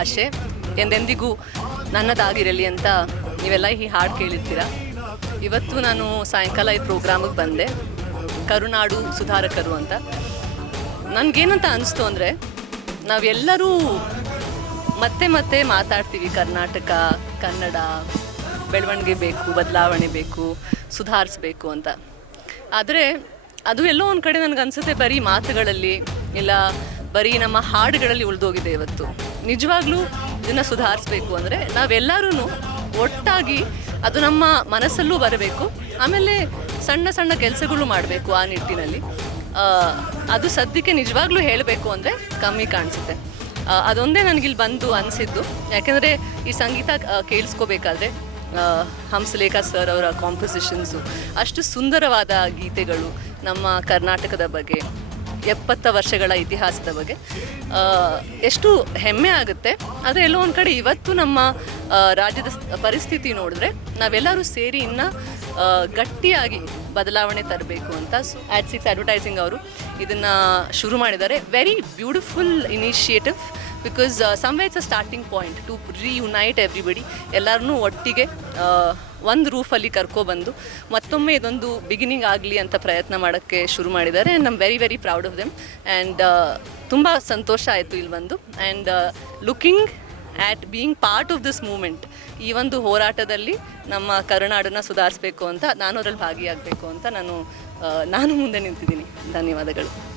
ಆಶೆ ಎಂದೆಂದಿಗೂ ನನ್ನದಾಗಿರಲಿ ಅಂತ ನೀವೆಲ್ಲ ಈ ಹಾಡು ಕೇಳಿರ್ತೀರ. ಇವತ್ತು ನಾನು ಸಾಯಂಕಾಲ ಈ ಪ್ರೋಗ್ರಾಮಿಗೆ ಬಂದೆ. ಕರುನಾಡು ಸುಧಾರಕರು ಅಂತ. ನನಗೇನಂತ ಅನಿಸ್ತು ಅಂದರೆ, ನಾವೆಲ್ಲರೂ ಮತ್ತೆ ಮತ್ತೆ ಮಾತಾಡ್ತೀವಿ ಕರ್ನಾಟಕ, ಕನ್ನಡ, ಬೆಳವಣಿಗೆ ಬೇಕು, ಬದಲಾವಣೆ ಬೇಕು, ಸುಧಾರಿಸ್ಬೇಕು ಅಂತ. ಆದರೆ ಅದು ಎಲ್ಲೋ ಒಂದು ಕಡೆ ನನಗೆ ಅನಿಸುತ್ತೆ ಬರೀ ಮಾತುಗಳಲ್ಲಿ, ಇಲ್ಲ ಬರೀ ನಮ್ಮ ಹಾಡುಗಳಲ್ಲಿ ಉಳಿದೋಗಿದೆ ಇವತ್ತು. ನಿಜವಾಗ್ಲೂ ಇದನ್ನು ಸುಧಾರಿಸ್ಬೇಕು ಅಂದರೆ ನಾವೆಲ್ಲರೂ ಒಟ್ಟಾಗಿ ಅದು ನಮ್ಮ ಮನಸ್ಸಲ್ಲೂ ಬರಬೇಕು. ಆಮೇಲೆ ಸಣ್ಣ ಸಣ್ಣ ಕೆಲಸಗಳು ಮಾಡಬೇಕು ಆ ನಿಟ್ಟಿನಲ್ಲಿ. ಅದು ಸದ್ಯಕ್ಕೆ ನಿಜವಾಗ್ಲೂ ಹೇಳಬೇಕು ಅಂದರೆ ಕಮ್ಮಿ ಕಾಣಿಸುತ್ತೆ. ಅದೊಂದೇ ನನಗಿಲ್ಲಿ ಬಂದು ಅನಿಸಿದ್ದು. ಯಾಕೆಂದರೆ ಈ ಸಂಗೀತ ಕೇಳಿಸ್ಕೋಬೇಕಾದ್ರೆ ಹಂಸಲೇಖ ಸರ್ ಅವರ ಕಾಂಪೊಸಿಷನ್ಸು ಅಷ್ಟು ಸುಂದರವಾದ ಗೀತೆಗಳು ನಮ್ಮ ಕರ್ನಾಟಕದ ಬಗ್ಗೆ ಎಪ್ಪತ್ತ ವರ್ಷಗಳ ಇತಿಹಾಸದ ಬಗ್ಗೆ. ಎಷ್ಟು ಹೆಮ್ಮೆ ಆಗುತ್ತೆ. ಆದರೆ ಎಲ್ಲೋ ಒಂದು ಕಡೆ ಇವತ್ತು ನಮ್ಮ ರಾಜ್ಯದ ಪರಿಸ್ಥಿತಿ ನೋಡಿದ್ರೆ ನಾವೆಲ್ಲರೂ ಸೇರಿ ಇನ್ನು ಗಟ್ಟಿಯಾಗಿ ಬದಲಾವಣೆ ತರಬೇಕು ಅಂತ ಆ್ಯಡ್ ಸಿಕ್ಸ್ ಅಡ್ವರ್ಟೈಸಿಂಗ್ ಅವರು ಇದನ್ನು ಶುರು ಮಾಡಿದ್ದಾರೆ. Very beautiful initiative because some it's a starting point to reunite everybody ಎಲ್ಲರನ್ನೂ ಒಟ್ಟಿಗೆ ಒಂದು ರೂಫಲ್ಲಿ ಕರ್ಕೊಬಂದು ಮತ್ತೊಮ್ಮೆ ಇದೊಂದು ಬಿಗಿನಿಂಗ್ ಆಗಲಿ ಅಂತ ಪ್ರಯತ್ನ ಮಾಡೋಕ್ಕೆ ಶುರು ಮಾಡಿದ್ದಾರೆ. ಆ್ಯಂಡ್ ನಮ್ಮ very very proud of them and ತುಂಬ ಸಂತೋಷ ಆಯಿತು ಇಲ್ಲಿ ಬಂದು. And looking at being part of this moment ಈ ಒಂದು ಹೋರಾಟದಲ್ಲಿ ನಮ್ಮ ಕರುನಾಡನ್ನು ಸುಧಾರಿಸಬೇಕು ಅಂತ ನಾನು ಅದರಲ್ಲಿ ಭಾಗಿಯಾಗಬೇಕು ಅಂತ ನಾನು ನಾನು ಮುಂದೆ ನಿಂತಿದ್ದೀನಿ. ಧನ್ಯವಾದಗಳು.